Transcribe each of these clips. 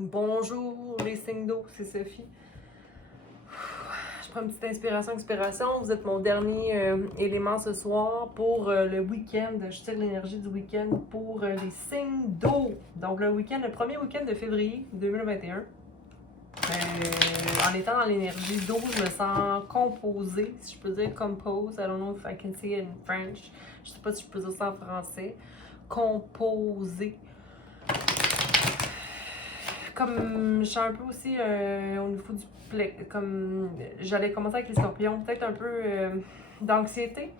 Bonjour les signes d'eau, c'est Sophie. Je prends une petite inspiration. Vous êtes mon dernier élément ce soir pour le week-end. Je tire l'énergie du week-end pour les signes d'eau. Donc le premier week-end de février 2021. En étant dans l'énergie d'eau, je me sens composée, si je peux dire compose. I don't know if I can say it in French. Je sais pas si je peux dire ça en français. Composée. Comme je suis un peu aussi au niveau du comme j'allais commencer avec les scorpions, peut-être un peu d'anxiété.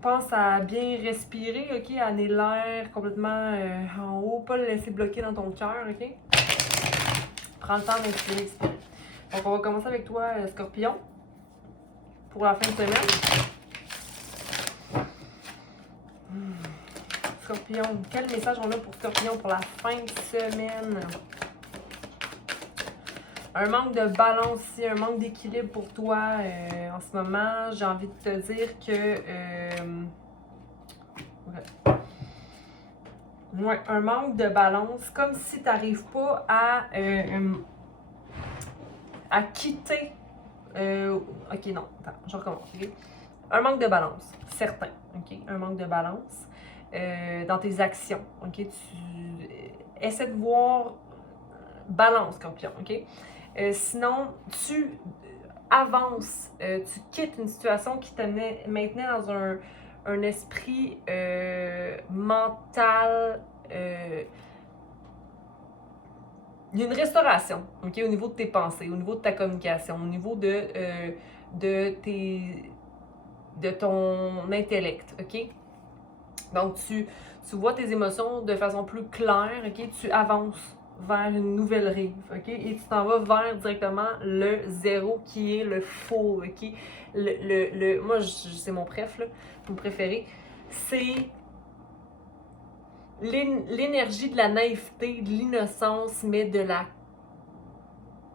Pense à bien respirer, ok? À amener l'air complètement en haut, pas le laisser bloquer dans ton cœur, ok? Prends le temps d'inspirer, expirer. Donc on va commencer avec toi, scorpion, pour la fin de semaine. Scorpion, quel message on a pour Scorpion pour la fin de semaine? Un manque de balance ici, un manque d'équilibre pour toi en ce moment. J'ai envie de te dire que... ouais, un manque de balance, comme si tu n'arrives pas à quitter... ok, non, attends, je recommence. Okay? Un manque de balance, certain. Ok, un manque de balance dans tes actions. Ok, tu essaies de voir balance, Scorpion. Ok. Sinon, tu avances, tu quittes une situation qui te maintenait dans un esprit mental. Il y a une restauration, ok, au niveau de tes pensées, au niveau de ta communication, au niveau de ton intellect, ok? Donc, tu vois tes émotions de façon plus claire, ok? Tu avances vers une nouvelle rive, ok? Et tu t'en vas vers directement le zéro qui est le faux, ok? Moi, c'est mon préf, là, mon préféré. C'est l'énergie de la naïveté, de l'innocence, mais de la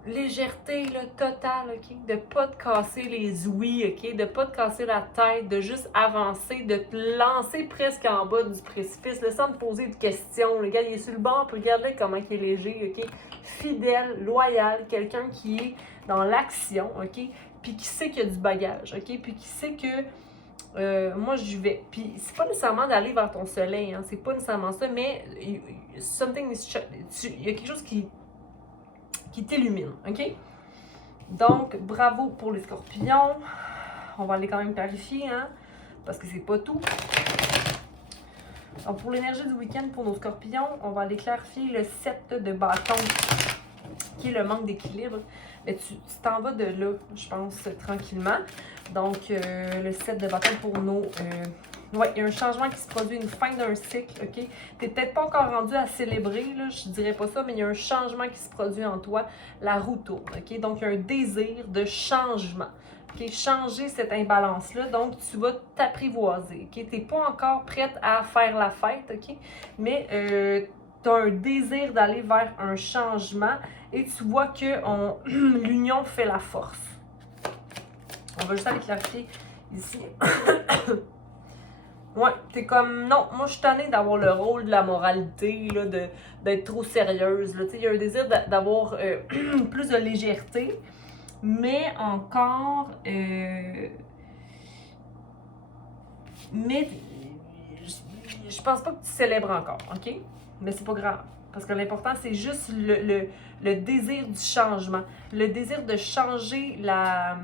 légèreté là, totale, ok? De pas te casser les ouïes, ok? De pas te casser la tête, de juste avancer, de te lancer presque en bas du précipice, là, sans te poser de questions. Le gars, il est sur le bord, puis regarde-le comment il est léger, ok? Fidèle, loyal, quelqu'un qui est dans l'action, ok? Puis qui sait qu'il y a du bagage, ok? Puis qui sait que moi, j'y vais. Puis c'est pas nécessairement d'aller vers ton soleil, hein? C'est pas nécessairement ça, mais il y a quelque chose qui t'illumine, ok? Donc, bravo pour les scorpions. On va aller quand même clarifier, hein? Parce que c'est pas tout. Donc, pour l'énergie du week-end pour nos scorpions, on va aller clarifier le 7 de bâton, qui est le manque d'équilibre. Mais tu t'en vas de là, je pense, tranquillement. Donc, le 7 de bâton pour nos... ouais, il y a un changement qui se produit, une fin d'un cycle, ok? T'es peut-être pas encore rendu à célébrer, là, je dirais pas ça, mais il y a un changement qui se produit en toi, la roue tourne, ok? Donc, il y a un désir de changement, ok? Changer cette imbalance-là, donc tu vas t'apprivoiser, ok? T'es pas encore prête à faire la fête, ok? Mais tu as un désir d'aller vers un changement et tu vois que l'union fait la force. On va juste aller clarifier ici. Ouais, t'es comme, non, moi je suis tannée d'avoir le rôle de la moralité, là, d'être trop sérieuse. Il y a un désir d'avoir plus de légèreté, mais encore. Mais je pense pas que tu célèbres encore, ok? Mais c'est pas grave. Parce que l'important, c'est juste le désir du changement. Le désir de changer la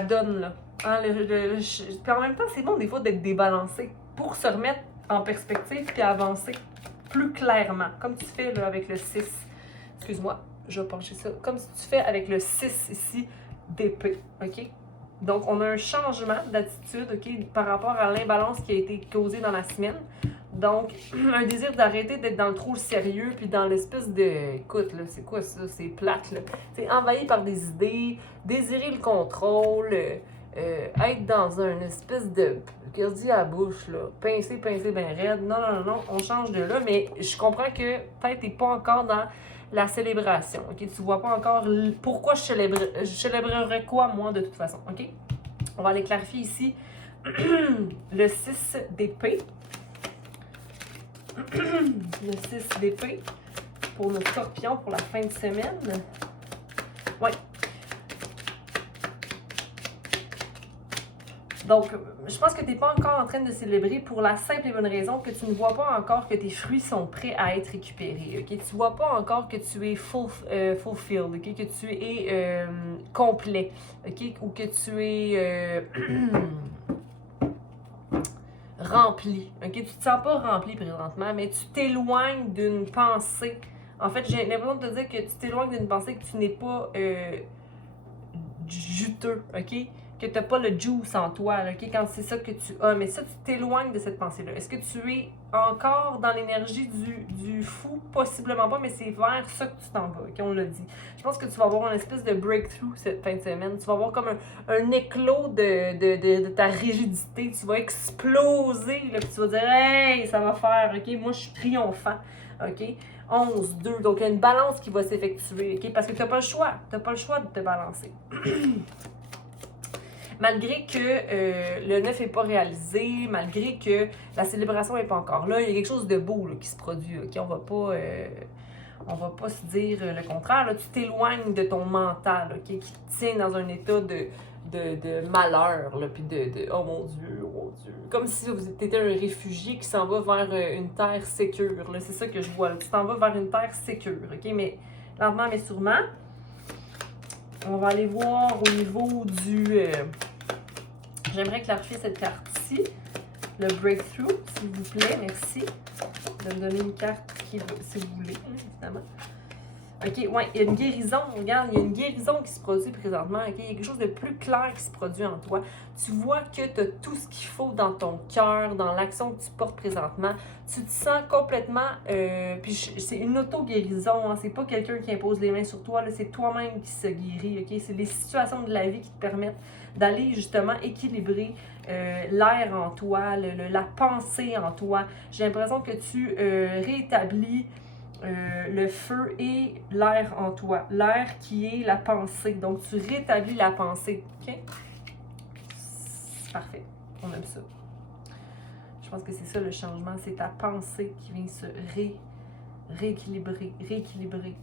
donne, là. Hein, puis en même temps, c'est bon des fois d'être débalancé pour se remettre en perspective puis avancer plus clairement. Comme tu fais là, avec le 6. Excuse-moi, je vais pencher ça. Comme si tu fais avec le 6 ici d'épée, ok? Donc, on a un changement d'attitude, ok, par rapport à l'imbalance qui a été causée dans la semaine. Donc, un désir d'arrêter d'être dans le trop sérieux, puis dans l'espèce de... Écoute, là, c'est quoi ça? C'est plate, là. C'est envahi par des idées, désirer le contrôle, être dans une espèce de... Qu'est-ce que je dis à la bouche, là? Pincer bien raide. Non, on change de là, mais je comprends que peut-être t'es pas encore dans la célébration, ok? Tu vois pas encore pourquoi je célébrerais quoi, moi, de toute façon, ok? On va aller clarifier ici le 6 d'épée. Le 6 d'épée pour nos scorpions pour la fin de semaine. Oui. Donc, je pense que tu n'es pas encore en train de célébrer pour la simple et bonne raison que tu ne vois pas encore que tes fruits sont prêts à être récupérés. Okay? Tu ne vois pas encore que tu es fulfilled, okay? Que tu es complet, okay? Ou que tu es rempli. Okay? Tu ne te sens pas rempli présentement, mais tu t'éloignes d'une pensée. En fait, j'ai l'impression de te dire que tu t'éloignes d'une pensée que tu n'es pas juteux, ok? Que tu n'as pas le juice en toi, là, ok? Quand c'est ça que tu as. Mais ça, tu t'éloignes de cette pensée-là. Est-ce que tu es encore dans l'énergie du fou? Possiblement pas, mais c'est vers ça que tu t'en vas, ok? On l'a dit. Je pense que tu vas avoir une espèce de breakthrough cette fin de semaine. Tu vas avoir comme un éclos de ta rigidité. Tu vas exploser, là, puis tu vas dire « Hey, ça va faire, ok? Moi, je suis triomphant, ok? » 11, 2. Donc, il y a une balance qui va s'effectuer, ok? Parce que tu n'as pas le choix. Tu n'as pas le choix de te balancer. Malgré que le 9 n'est pas réalisé, malgré que la célébration n'est pas encore là, il y a quelque chose de beau là, qui se produit, ok? On va pas se dire le contraire. Là. Tu t'éloignes de ton mental, ok? Qui te tient dans un état de malheur, là, puis oh mon Dieu. Comme si tu étais un réfugié qui s'en va vers une terre sécure. C'est ça que je vois. Là. Tu t'en vas vers une terre sécure, ok? Mais lentement, mais sûrement. On va aller voir au niveau du... J'aimerais clarifier cette carte-ci. Le breakthrough, s'il vous plaît. Merci de me donner une carte si vous voulez, évidemment. OK, ouais, il y a une guérison. Regarde, il y a une guérison qui se produit présentement. OK, il y a quelque chose de plus clair qui se produit en toi. Tu vois que tu as tout ce qu'il faut dans ton cœur, dans l'action que tu portes présentement. Tu te sens complètement... puis c'est une auto-guérison. Hein, c'est pas quelqu'un qui impose les mains sur toi. C'est toi-même qui se guérit. OK, c'est les situations de la vie qui te permettent d'aller justement équilibrer l'air en toi, la pensée en toi. J'ai l'impression que tu réétablis le feu et l'air en toi. L'air qui est la pensée. Donc, tu rétablis la pensée. OK? Parfait. On aime ça. Je pense que c'est ça le changement. C'est ta pensée qui vient se rééquilibrer,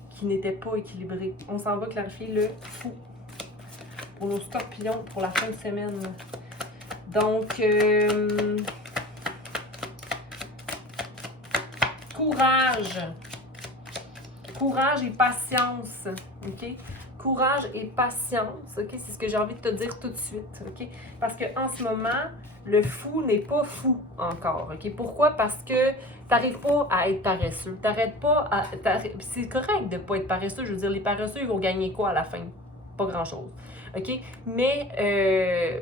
qui n'était pas équilibrée. On s'en va clarifier le fou pour nos scorpions pour la fin de semaine. Donc, courage. Courage et patience, OK? Courage et patience, OK? C'est ce que j'ai envie de te dire tout de suite, OK? Parce qu'en ce moment, le fou n'est pas fou encore, OK? Pourquoi? Parce que tu n'arrives pas à être paresseux. T'arrêtes pas à... C'est correct de ne pas être paresseux. Je veux dire, les paresseux, ils vont gagner quoi à la fin? Pas grand-chose. OK? Mais,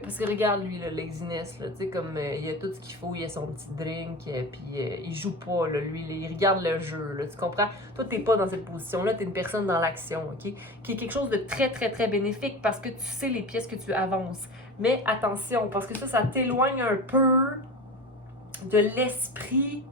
parce que regarde, lui, le laziness, là, tu sais, comme il a tout ce qu'il faut, il a son petit drink, puis il joue pas, là, lui, il regarde le jeu, là, tu comprends? Toi, t'es pas dans cette position-là, t'es une personne dans l'action, OK? Qui est quelque chose de très, très, très bénéfique parce que tu sais les pièces que tu avances. Mais attention, parce que ça t'éloigne un peu de l'esprit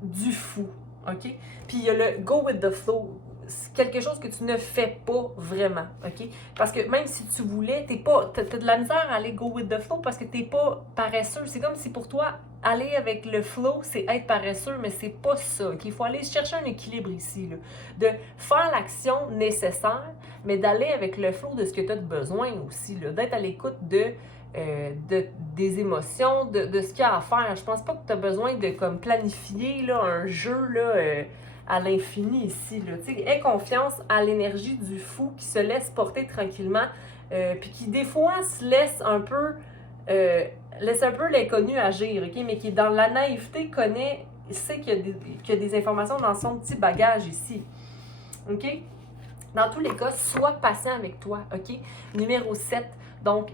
du fou, OK? Puis il y a le go with the flow. C'est quelque chose que tu ne fais pas vraiment, OK? Parce que même si tu voulais, t'as de la misère à aller go with the flow parce que t'es pas paresseux. C'est comme si pour toi, aller avec le flow, c'est être paresseux, mais c'est pas ça, OK? Il faut aller chercher un équilibre ici, là. De faire l'action nécessaire, mais d'aller avec le flow de ce que tu as de besoin aussi, là. D'être à l'écoute des émotions, de ce qu'il y a à faire. Je pense pas que tu as besoin de comme planifier là, un jeu là, à l'infini ici. Aie confiance à l'énergie du fou qui se laisse porter tranquillement, puis qui des fois se laisse un peu l'inconnu agir, okay? Mais qui dans la naïveté sait qu'il y a des informations dans son petit bagage ici. OK? Dans tous les cas, sois patient avec toi, OK? Numéro 7. Donc,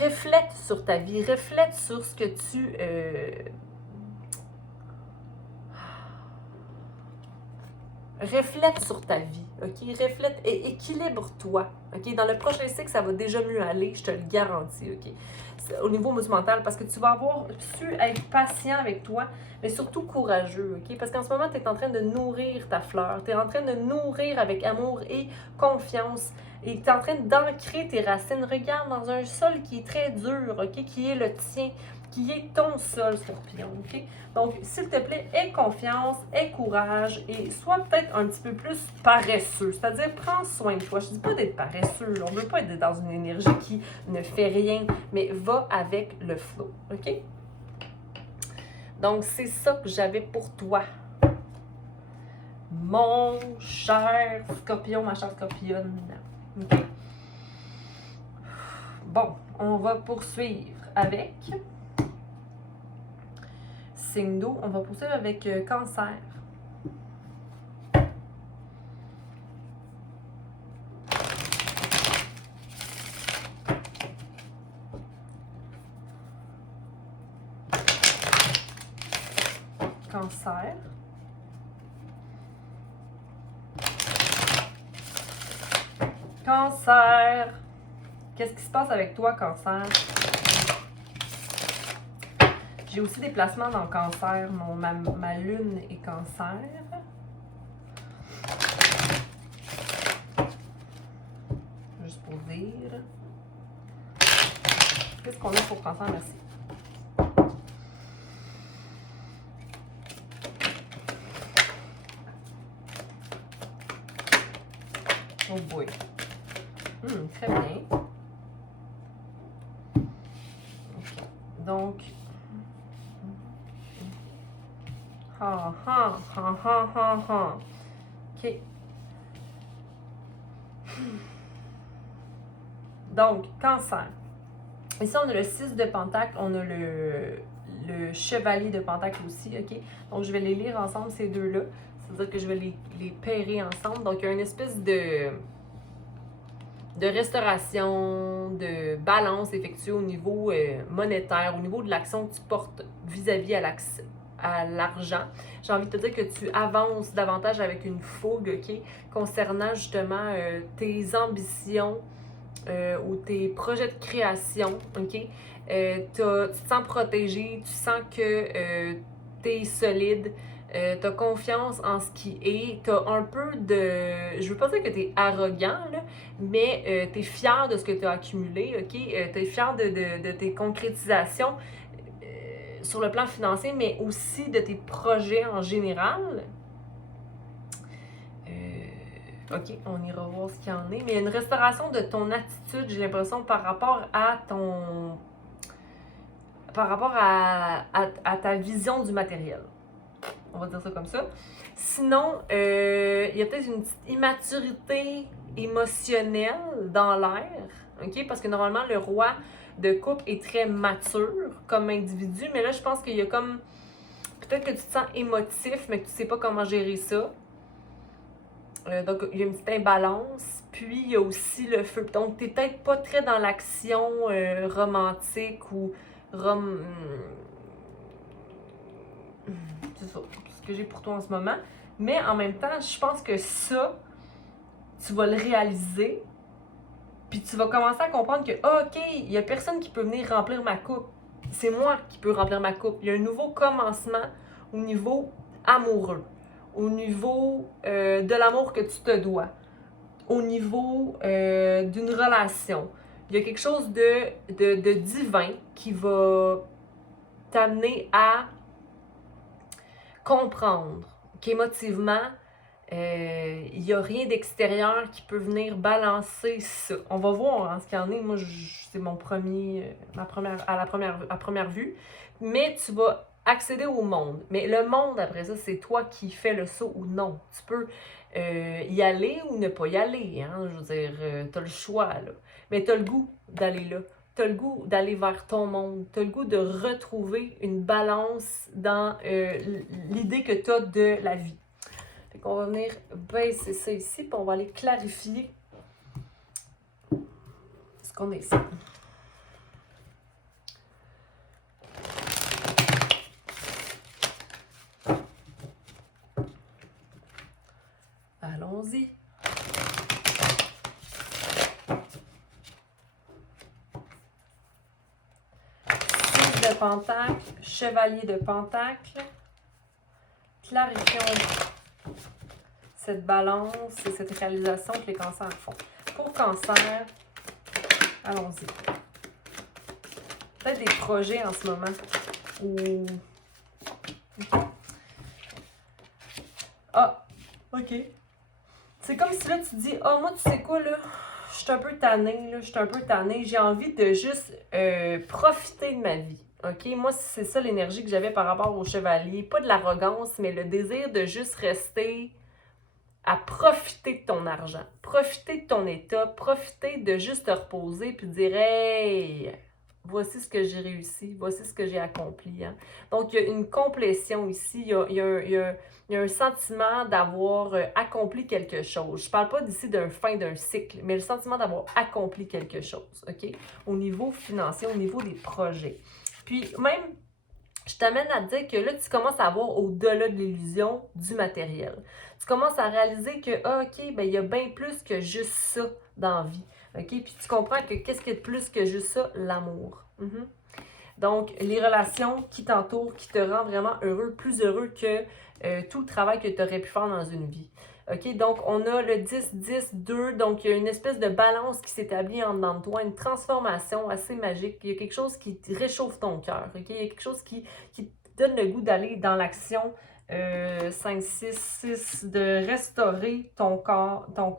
reflète sur ta vie, reflète sur ce que tu... Reflète sur ta vie, OK? Reflète et équilibre-toi, OK? Dans le prochain cycle, ça va déjà mieux aller, je te le garantis, OK? Au niveau mental, parce que tu vas avoir su être patient avec toi, mais surtout courageux, OK? Parce qu'en ce moment, tu es en train de nourrir ta fleur, tu es en train de nourrir avec amour et confiance, et tu es en train d'ancrer tes racines. Regarde dans un sol qui est très dur, OK? Qui est le tien, qui est ton sol, Scorpion, OK? Donc, s'il te plaît, aie confiance, aie courage et sois peut-être un petit peu plus paresseux. C'est-à-dire, prends soin de toi. Je ne dis pas d'être paresseux. On ne veut pas être dans une énergie qui ne fait rien, mais va avec le flow, OK? Donc, c'est ça que j'avais pour toi. Mon cher Scorpion, ma chère Scorpionne. OK? Bon, on va poursuivre avec signe d'eau. On va poursuivre avec Cancer. Cancer. Cancer. Qu'est-ce qui se passe avec toi, Cancer? J'ai aussi des placements dans Cancer. Ma lune est Cancer. Juste pour dire. Qu'est-ce qu'on a pour Cancer? Merci. Oh boy. Très bien. Okay. Donc, OK. Donc, Cancer. Ici, on a le 6 de Pentacle, on a le Chevalier de Pentacle aussi, OK? Donc, je vais les lire ensemble, ces deux-là. C'est-à-dire que je vais les pairer ensemble. Donc, il y a une espèce de restauration, de balance effectuée au niveau monétaire, au niveau de l'action que tu portes vis-à-vis à l'argent. J'ai envie de te dire que tu avances davantage avec une fougue, OK? Concernant justement tes ambitions ou tes projets de création, OK? Tu te sens protégé, tu sens que tu es solide, tu as confiance en ce qui est, tu as un peu de... Je veux pas dire que tu es arrogant, là, mais tu es fier de ce que tu as accumulé, OK? Tu es fier de tes concrétisations sur le plan financier, mais aussi de tes projets en général. OK, on ira voir ce qu'il y en est. Mais il y a une restauration de ton attitude, j'ai l'impression, par rapport à ton... par rapport à ta vision du matériel. On va dire ça comme ça. Sinon, il y a peut-être une petite immaturité émotionnelle dans l'air, OK? Parce que normalement, le roi de coupe est très mature comme individu, mais là, je pense qu'il y a comme... Peut-être que tu te sens émotif, mais que tu sais pas comment gérer ça. Donc, il y a une petite imbalance. Puis, il y a aussi le feu. Donc, tu n'es peut-être pas très dans l'action romantique ou c'est ça, ce que j'ai pour toi en ce moment. Mais en même temps, je pense que ça, tu vas le réaliser. Puis, tu vas commencer à comprendre que, OK, il n'y a personne qui peut venir remplir ma coupe. C'est moi qui peux remplir ma coupe. Il y a un nouveau commencement au niveau amoureux, au niveau de l'amour que tu te dois, au niveau d'une relation. Il y a quelque chose de divin qui va t'amener à comprendre qu'émotivement, il n'y a rien d'extérieur qui peut venir balancer ça. On va voir ce qu'il y en est. Moi, c'est mon premier, à première vue. Mais tu vas accéder au monde. Mais le monde, après ça, c'est toi qui fais le saut ou non. Tu peux y aller ou ne pas y aller. Hein? Je veux dire, tu as le choix, là. Mais tu as le goût d'aller là. Tu as le goût d'aller vers ton monde. Tu as le goût de retrouver une balance dans l'idée que tu as de la vie. Fait qu'on va venir baisser ça ici, puis on va aller clarifier ce qu'on est ici. Allons-y. Six de Pentacle, Chevalier de Pentacle. Clarifions cette balance et cette réalisation que les cancers font. Pour Cancer, allons-y. Peut-être des projets en ce moment. Ou... Ah, ok. C'est comme si là tu te dis, ah, moi tu sais quoi là, je suis un peu tannée, j'ai envie de juste profiter de ma vie. OK? Moi, c'est ça l'énergie que j'avais par rapport au chevalier. Pas de l'arrogance, mais le désir de juste rester à profiter de ton argent, profiter de ton état, profiter de juste te reposer puis dire, hey, voici ce que j'ai réussi, voici ce que j'ai accompli. Hein? Donc, il y a une complétion ici, il y a un sentiment d'avoir accompli quelque chose. Je ne parle pas d'ici d'un fin d'un cycle, mais le sentiment d'avoir accompli quelque chose, OK? Au niveau financier, au niveau des projets. Puis même, je t'amène à te dire que là, tu commences à voir au-delà de l'illusion du matériel. Tu commences à réaliser que, ah, OK, ben il y a bien plus que juste ça dans la vie. OK? Puis tu comprends que qu'est-ce qu'il y a de plus que juste ça? L'amour. Donc, les relations qui t'entourent, qui te rendent vraiment heureux, plus heureux que tout le travail que tu aurais pu faire dans une vie. OK? Donc, on a le 10-10-2. Donc, il y a une espèce de balance qui s'établit en dedans de toi, une transformation assez magique. Il y a quelque chose qui réchauffe ton cœur. OK? Il y a quelque chose qui te donne le goût d'aller dans l'action 5-6-6, de restaurer ton corps, ton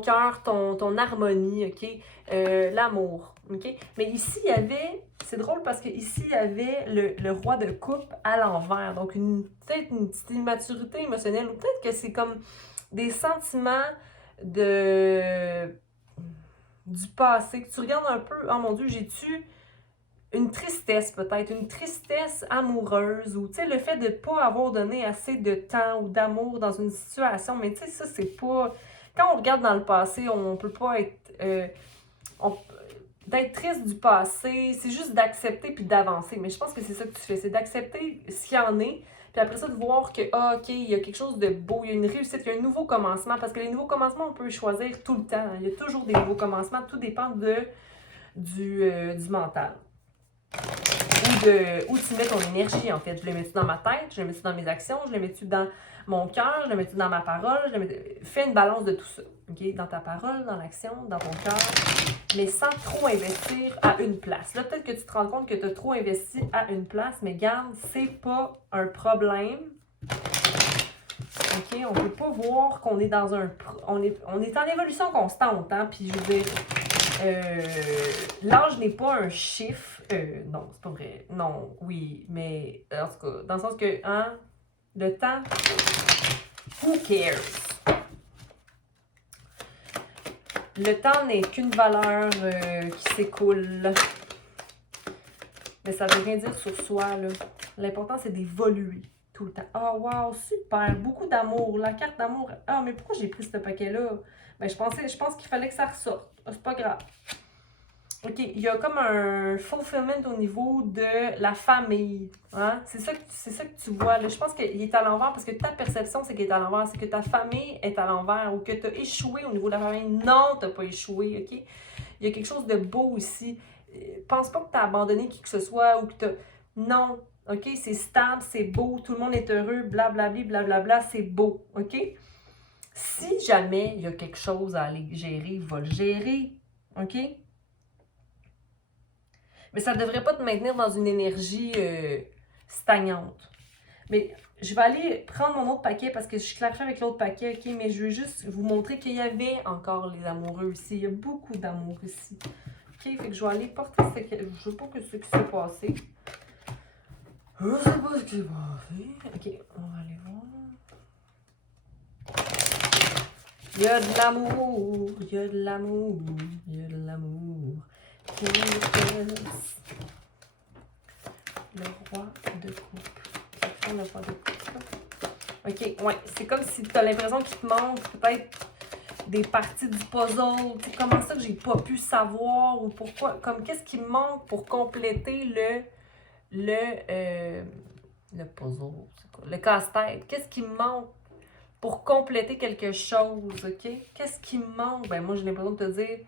cœur, ton harmonie, OK? L'amour, OK? Mais ici, il y avait, c'est drôle parce que ici il y avait le roi de coupe à l'envers. Donc, peut-être une petite immaturité émotionnelle, ou peut-être que c'est comme des sentiments du passé, que tu regardes un peu, oh mon Dieu, j'ai-tu une tristesse peut-être, une tristesse amoureuse, ou tu sais, le fait de ne pas avoir donné assez de temps ou d'amour dans une situation, mais tu sais, ça, c'est pas... Quand on regarde dans le passé, on peut pas être... d'être triste du passé, c'est juste d'accepter puis d'avancer. Mais je pense que c'est ça que tu fais, c'est d'accepter ce qu'il y en est, puis après ça, de voir que, ah, OK, il y a quelque chose de beau, il y a une réussite, il y a un nouveau commencement, parce que les nouveaux commencements, on peut choisir tout le temps. Hein. Il y a toujours des nouveaux commencements, tout dépend du mental. Où tu mets ton énergie, en fait. Je le mets-tu dans ma tête, je le mets-tu dans mes actions, je le mets-tu dans mon cœur, je le mets-tu dans ma parole, fais une balance de tout ça. OK? Dans ta parole, dans l'action, dans ton cœur, mais sans trop investir à une place. Là, peut-être que tu te rends compte que tu as trop investi à une place, mais garde, c'est pas un problème. OK? On peut pas voir qu'on est dans un... On est en évolution constante, hein? Puis, je veux dire... l'âge n'est pas un chiffre. Non, c'est pas vrai. Non, oui, mais en tout cas, dans le sens que, hein, le temps, who cares? Le temps n'est qu'une valeur qui s'écoule. Mais ça veut rien dire sur soi, là. L'important, c'est d'évoluer tout le temps. Ah, oh, wow, super! Beaucoup d'amour. La carte d'amour. Ah, mais pourquoi j'ai pris ce paquet-là? Ben, je pense qu'il fallait que ça ressorte. Ah, c'est pas grave. OK, il y a comme un fulfillment au niveau de la famille. Hein? C'est ça que tu vois. Là. Je pense qu'il est à l'envers parce que ta perception, c'est qu'il est à l'envers. C'est que ta famille est à l'envers ou que tu as échoué au niveau de la famille. Non, tu n'as pas échoué. OK? Il y a quelque chose de beau ici. Pense pas que tu as abandonné qui que ce soit ou que tu as... Non. OK? C'est stable, c'est beau, tout le monde est heureux, blablabli, blablabla, c'est beau. OK? Si jamais il y a quelque chose à aller gérer, va le gérer. OK? Mais ça ne devrait pas te maintenir dans une énergie stagnante. Mais je vais aller prendre mon autre paquet parce que je suis clarifiée avec l'autre paquet, OK? Mais je veux juste vous montrer qu'il y avait encore les amoureux ici. Il y a beaucoup d'amour ici. OK? Fait que je vais aller porter ce que... Je ne sais pas ce qui s'est passé. Je ne sais pas ce qui s'est passé. OK, on va aller voir. Il y a de l'amour, il y a de l'amour, il y a de l'amour. Le roi de coupe. Le roi de coupe. OK, ouais. C'est comme si tu as l'impression qu'il te manque peut-être des parties du puzzle. Tu sais, comment ça que j'ai pas pu savoir ou pourquoi. Comme qu'est-ce qui me manque pour compléter le puzzle. C'est quoi? Le casse-tête. Qu'est-ce qui me manque? pour compléter quelque chose, OK? Qu'est-ce qui me manque? Ben moi, j'ai l'impression de te dire,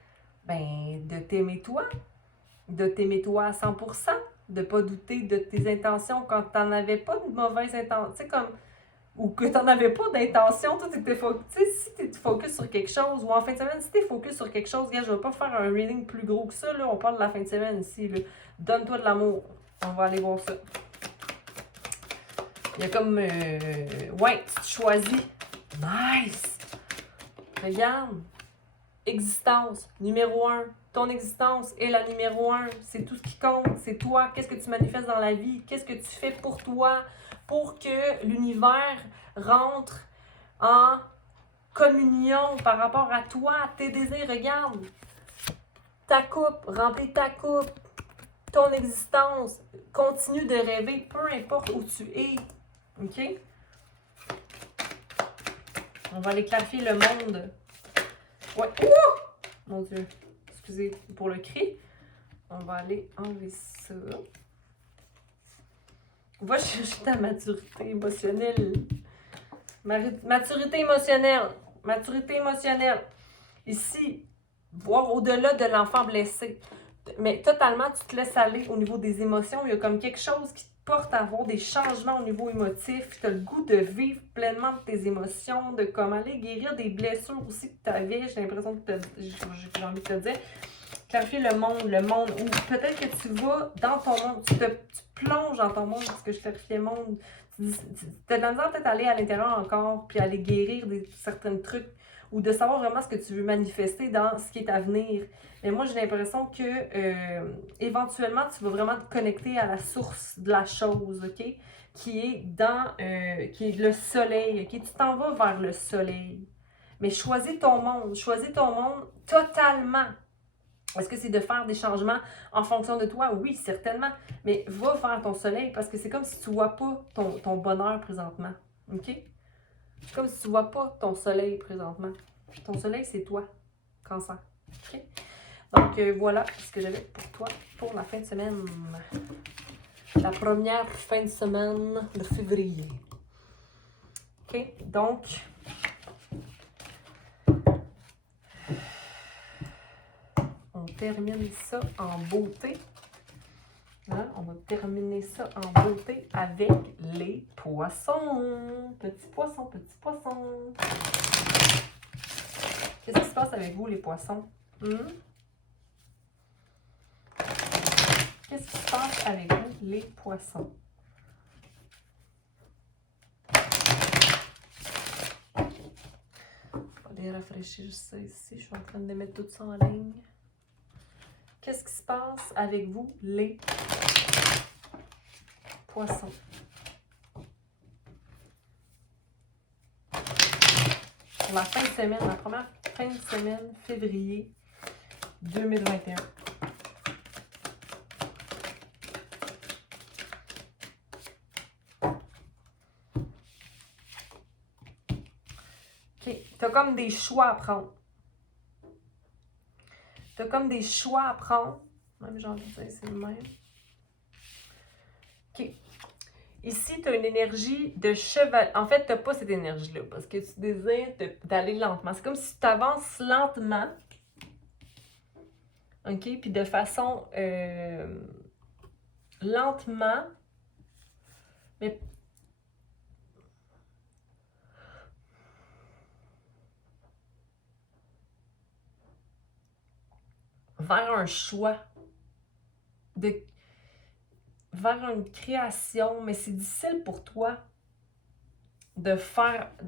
ben de t'aimer toi à 100%, de pas douter de tes intentions quand t'en avais pas de mauvaises intentions, tu sais, comme, ou que t'en avais pas d'intention, toi, t'étais focus, tu sais, si t'es focus sur quelque chose, ou en fin de semaine, si t'es focus sur quelque chose, regarde, je vais pas faire un reading plus gros que ça, là, on parle de la fin de semaine ici, là. Donne-toi de l'amour. On va aller voir ça. Il y a comme, ouais, tu te choisis. Nice! Regarde. Existence, numéro 1. Ton existence est la numéro 1. C'est tout ce qui compte. C'est toi. Qu'est-ce que tu manifestes dans la vie? Qu'est-ce que tu fais pour toi? Pour que l'univers rentre en communion par rapport à toi, tes désirs. Regarde. Ta coupe, remplis ta coupe. Ton existence. Continue de rêver, peu importe où tu es. OK? On va aller clarifier le monde. Ouais. Ouh! Mon Dieu. Excusez pour le cri. On va aller enlever ça. On va chercher ta maturité émotionnelle. Maturité émotionnelle. Maturité émotionnelle. Ici, voir au-delà de l'enfant blessé. Mais totalement, tu te laisses aller au niveau des émotions. Il y a comme quelque chose qui te porte à avoir des changements au niveau émotif. Tu as le goût de vivre pleinement de tes émotions, de comme aller guérir des blessures aussi que tu avais. J'ai l'impression que j'ai envie de te dire. Clarifier le monde où peut-être que tu vas dans ton monde, tu plonges dans ton monde parce que je clarifiais le monde. Tu as de la misère peut-être aller à l'intérieur encore, puis aller guérir certains trucs ou de savoir vraiment ce que tu veux manifester dans ce qui est à venir. Mais moi, j'ai l'impression que éventuellement, tu vas vraiment te connecter à la source de la chose, OK? Qui est le soleil, OK? Tu t'en vas vers le soleil. Mais choisis ton monde totalement. Est-ce que c'est de faire des changements en fonction de toi? Oui, certainement. Mais va vers ton soleil parce que c'est comme si tu ne vois pas ton bonheur présentement. OK? C'est comme si tu ne vois pas ton soleil présentement. Ton soleil, c'est toi. Cancer. OK? Donc, voilà ce que j'avais pour toi pour la fin de semaine. La première fin de semaine de février. OK? Donc, on termine ça en beauté. Hein? On va terminer ça en beauté avec les poissons. Petits poissons, petits poissons. Qu'est-ce qui se passe avec vous, les poissons? Qu'est-ce qui se passe avec vous, les poissons? Je vais aller rafraîchir ça ici. Je suis en train de mettre tout ça en ligne. Qu'est-ce qui se passe avec vous, les poissons? Pour la fin de semaine, la première fin de semaine, février 2021. OK. Tu as comme des choix à prendre. Tu as comme des choix à prendre. Même j'ai envie de dire, c'est le même. OK. Ici, tu as une énergie de cheval. En fait, tu n'as pas cette énergie-là parce que tu désires d'aller lentement. C'est comme si tu avances lentement. OK? Puis de façon lentement. Mais vers un choix. Vers une création, mais c'est difficile pour toi de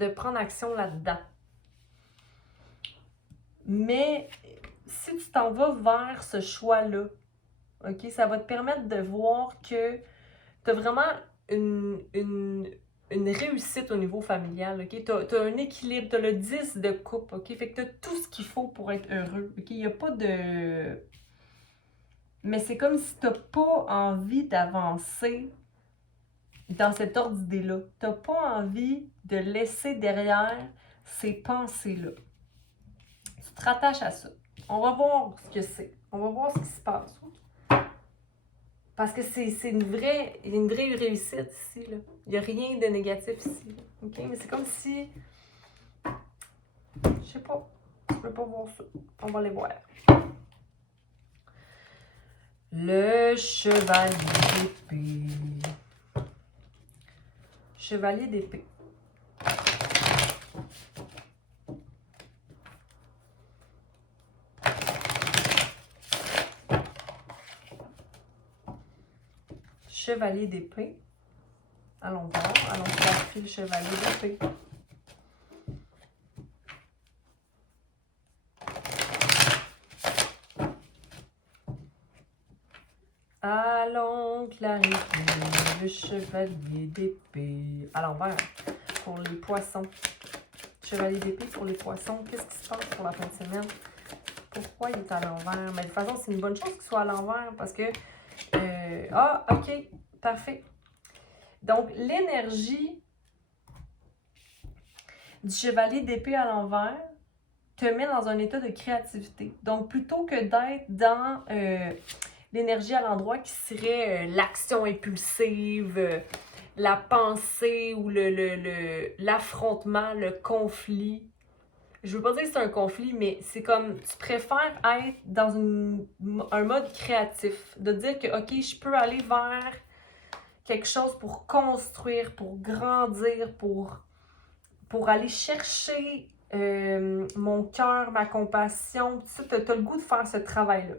prendre action là-dedans. Mais si tu t'en vas vers ce choix-là, OK, ça va te permettre de voir que tu as vraiment une réussite au niveau familial, OK? Tu as un équilibre, tu as le 10 de coupe, OK? Fait que tu as tout ce qu'il faut pour être heureux, OK? Il n'y a pas de... Mais c'est comme si tu n'as pas envie d'avancer dans cet ordre d'idée-là. Tu n'as pas envie de laisser derrière ces pensées-là. Tu te rattaches à ça. On va voir ce que c'est. On va voir ce qui se passe. Parce que c'est une vraie réussite ici. Là. Il n'y a rien de négatif ici. Là. Okay? Mais c'est comme si Je sais pas. Je peux pas voir ça. On va les voir. Le chevalier d'épée. Chevalier d'épée. Chevalier d'épée. Allons voir. Allons clarifier le chevalier d'épée. Allons clarifier le chevalier d'épée. À l'envers, pour les poissons. Chevalier d'épée pour les poissons. Qu'est-ce qui se passe pour la fin de semaine? Pourquoi il est à l'envers? Mais de toute façon, c'est une bonne chose qu'il soit à l'envers parce que... ah, OK. Parfait. Donc, l'énergie du chevalier d'épée à l'envers te met dans un état de créativité. Donc, plutôt que d'être dans l'énergie à l'endroit qui serait l'action impulsive, la pensée ou l'affrontement, le conflit. Je veux pas dire que c'est un conflit, mais c'est comme tu préfères être dans un mode créatif. De dire que, OK, je peux aller vers quelque chose pour construire, pour grandir, pour aller chercher mon cœur, ma compassion. Tu as le goût de faire ce travail-là.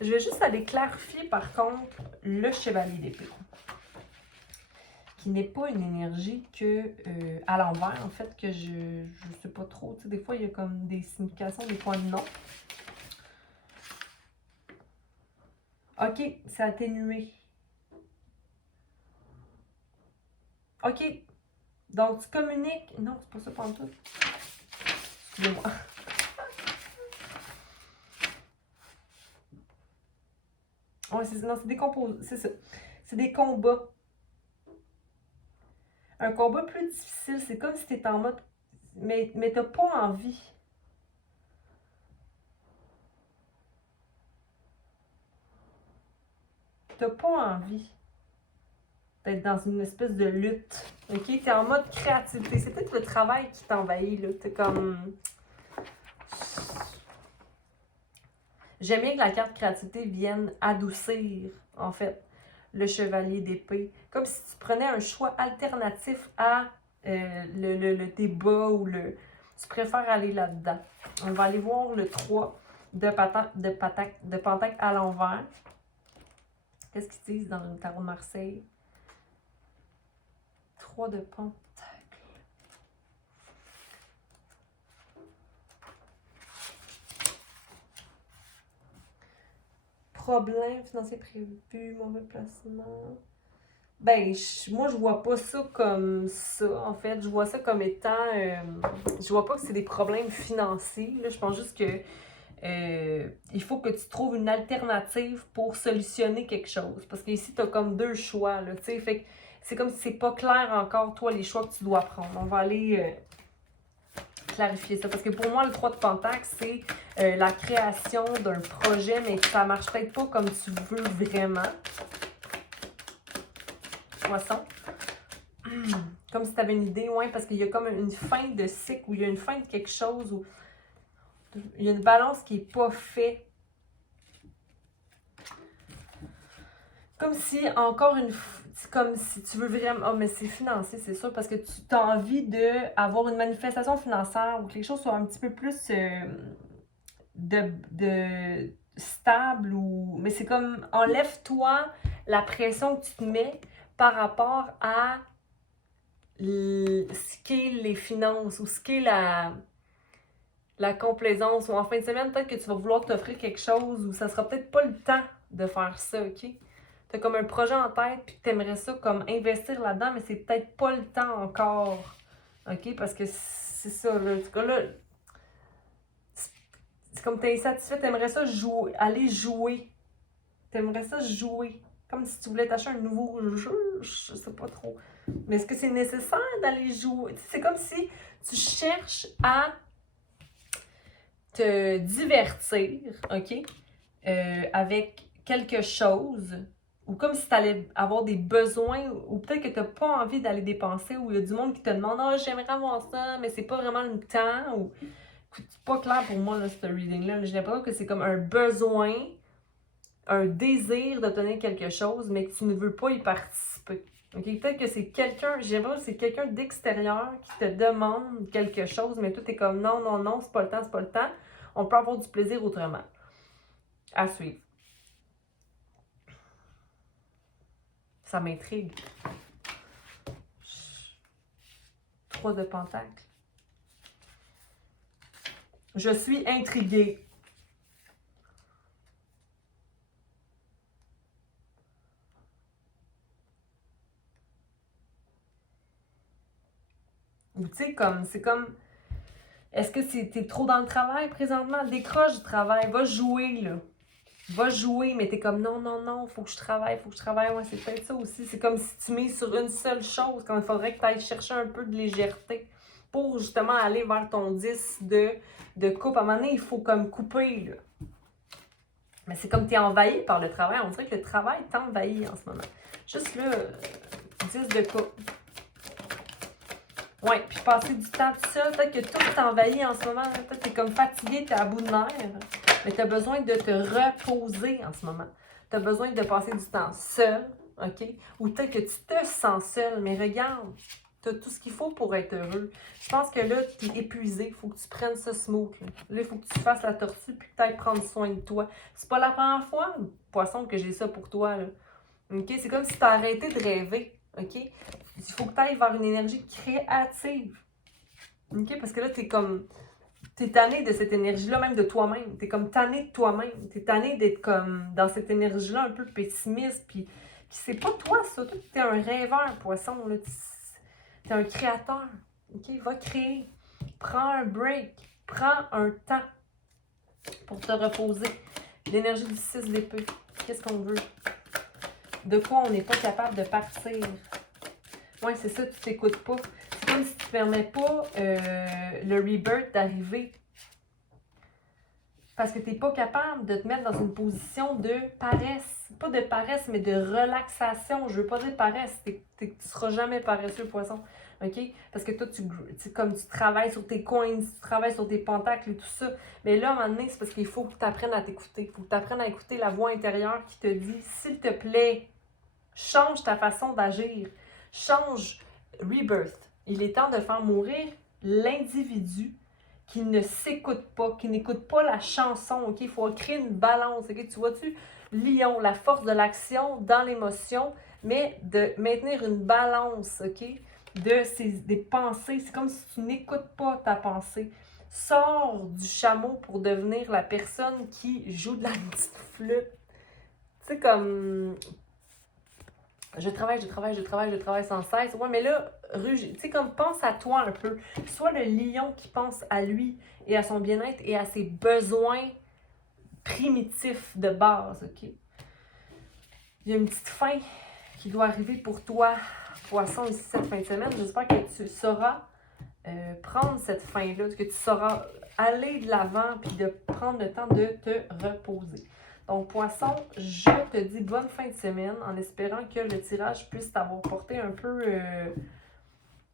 Je vais juste aller clarifier, par contre, le chevalier d'épée. Qui n'est pas une énergie que, à l'envers, en fait, que je sais pas trop. Tu sais, des fois, il y a comme des significations, des fois non. OK, c'est atténué. OK. Donc, tu communiques. Non, c'est pas ça pantoute. Excusez-moi. Ouais, c'est des compos. C'est ça. C'est des combats. Un combat plus difficile, c'est comme si tu étais en mode. Mais t'as pas envie. T'as pas envie d'être dans une espèce de lutte. OK? T'es en mode créativité. C'est peut-être le travail qui t'envahit, là. T'es comme. J'aime bien que la carte créativité vienne adoucir, en fait, le chevalier d'épée. Comme si tu prenais un choix alternatif à le débat ou le... Tu préfères aller là-dedans. On va aller voir le 3 de Pentacle à l'envers. Qu'est-ce qu'ils disent dans le tarot de Marseille? 3 de Pentacle. Problème financier prévu, mauvais placement. Ben, moi, je vois pas ça comme ça, en fait. Je vois ça comme étant... je vois pas que c'est des problèmes financiers. Là. Je pense juste que il faut que tu trouves une alternative pour solutionner quelque chose. Parce qu'ici, tu as comme deux choix, là, tu sais. Fait que c'est comme si c'est pas clair encore, toi, les choix que tu dois prendre. On va aller clarifier ça. Parce que pour moi, le 3 de Pentacle, c'est la création d'un projet, mais que ça marche peut-être pas comme tu veux vraiment. Poisson. Comme si tu avais une idée, ouais, parce qu'il y a comme une fin de cycle, ou il y a une fin de quelque chose, où il y a une balance qui n'est pas faite. Comme si, encore une fois, comme si tu veux vraiment... Oh, mais c'est financier, c'est sûr, parce que tu as envie d'avoir une manifestation financière ou que les choses soient un petit peu plus de stable. Mais c'est comme, enlève-toi la pression que tu te mets par rapport à ce qu'est les finances ou ce qu'est la complaisance. Ou en fin de semaine, peut-être que tu vas vouloir t'offrir quelque chose ou ça sera peut-être pas le temps de faire ça, OK? T'as comme un projet en tête puis que t'aimerais ça comme investir là-dedans, mais c'est peut-être pas le temps encore, OK? Parce que c'est ça, là. En tout cas, là, c'est comme t'es insatisfait, t'aimerais ça aller jouer. T'aimerais ça jouer. Comme si tu voulais t'acheter un nouveau jeu, je sais pas trop. Mais est-ce que c'est nécessaire d'aller jouer? C'est comme si tu cherches à te divertir, OK? Avec quelque chose, ou comme si tu allais avoir des besoins, ou peut-être que tu n'as pas envie d'aller dépenser, ou il y a du monde qui te demande « Ah, j'aimerais avoir ça, mais c'est pas vraiment le temps. » ou C'est pas clair pour moi, là, ce reading-là. J'ai l'impression que c'est comme un besoin, un désir d'obtenir quelque chose, mais que tu ne veux pas y participer. OK? Peut-être que c'est quelqu'un, j'ai l'impression que c'est quelqu'un d'extérieur qui te demande quelque chose, mais toi, t'es comme non, non, non, c'est pas le temps, c'est pas le temps. On peut avoir du plaisir autrement. À suivre. Ça m'intrigue. 3 de Pentacles. Je suis intriguée. Ou tu sais, comme, c'est comme, est-ce que t'es trop dans le travail présentement? Décroche du travail, va jouer, là. Va jouer, mais t'es comme, non, non, non, faut que je travaille, faut que je travaille. Ouais, c'est peut-être ça aussi. C'est comme si tu mises sur une seule chose, quand il faudrait que tu ailles chercher un peu de légèreté pour justement aller vers ton 10 de coupe. À un moment donné, il faut comme couper, là. Mais c'est comme tu es envahi par le travail. On dirait que le travail t'envahit en ce moment. Juste là, 10 de coupe. Ouais, puis passer du temps tout seul, peut-être que tout t'envahit en ce moment. Peut-être que t'es comme fatigué, t'es à bout de nerfs. Mais t'as besoin de te reposer en ce moment. T'as besoin de passer du temps seul, OK? Ou peut-être que tu te sens seul, mais regarde, t'as tout ce qu'il faut pour être heureux. Je pense que là, t'es épuisé. Il faut que tu prennes ça smooth. Là, il faut que tu fasses la tortue puis que t'ailles prendre soin de toi. C'est pas la première fois, poisson, que j'ai ça pour toi, là. OK? C'est comme si t'as arrêté de rêver. OK? Il faut que tu ailles vers une énergie créative. OK? Parce que là, t'es comme. T'es tanné de cette énergie-là, même de toi-même. T'es comme tanné de toi-même. T'es tanné d'être comme dans cette énergie-là un peu pessimiste. Puis c'est pas toi, ça. Toi, t'es un rêveur, poisson. Là. T'es un créateur. OK? Va créer. Prends un break. Prends un temps pour te reposer. L'énergie du 6 d'épée. Qu'est-ce qu'on veut? De quoi on n'est pas capable de partir? Oui, c'est ça, tu t'écoutes pas. C'est comme si tu ne permets pas le rebirth d'arriver. Parce que tu n'es pas capable de te mettre dans une position de paresse. Pas de paresse, mais de relaxation. Je veux pas dire paresse. Tu ne seras jamais paresseux, poisson. OK? Parce que toi, comme tu travailles sur tes coins, tu travailles sur tes pentacles et tout ça. Mais là, à un moment donné, c'est parce qu'il faut que tu apprennes à t'écouter. Il faut que tu apprennes à écouter la voix intérieure qui te dit, s'il te plaît, change ta façon d'agir. Change rebirth. Il est temps de faire mourir l'individu qui ne s'écoute pas, qui n'écoute pas la chanson. Ok, il faut créer une balance. Ok, tu vois-tu, lion, la force de l'action dans l'émotion, mais de maintenir une balance. Ok, des pensées. C'est comme si tu n'écoutes pas ta pensée. Sors du chameau pour devenir la personne qui joue de la petite flûte. Tu sais, comme je travaille sans cesse. Ouais, mais là, tu sais, comme pense à toi un peu. Sois le lion qui pense à lui et à son bien-être et à ses besoins primitifs de base, OK? Il y a une petite fin qui doit arriver pour toi, poisson, ici, cette fin de semaine. J'espère que tu sauras prendre cette fin-là, que tu sauras aller de l'avant puis de prendre le temps de te reposer. Donc, poisson, je te dis bonne fin de semaine en espérant que le tirage puisse t'avoir porté un peu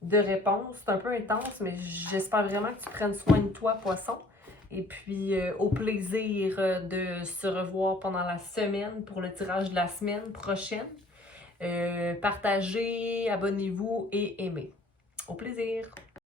de réponse. C'est un peu intense, mais j'espère vraiment que tu prennes soin de toi, poisson. Et puis, au plaisir de se revoir pendant la semaine pour le tirage de la semaine prochaine. Partagez, abonnez-vous et aimez. Au plaisir!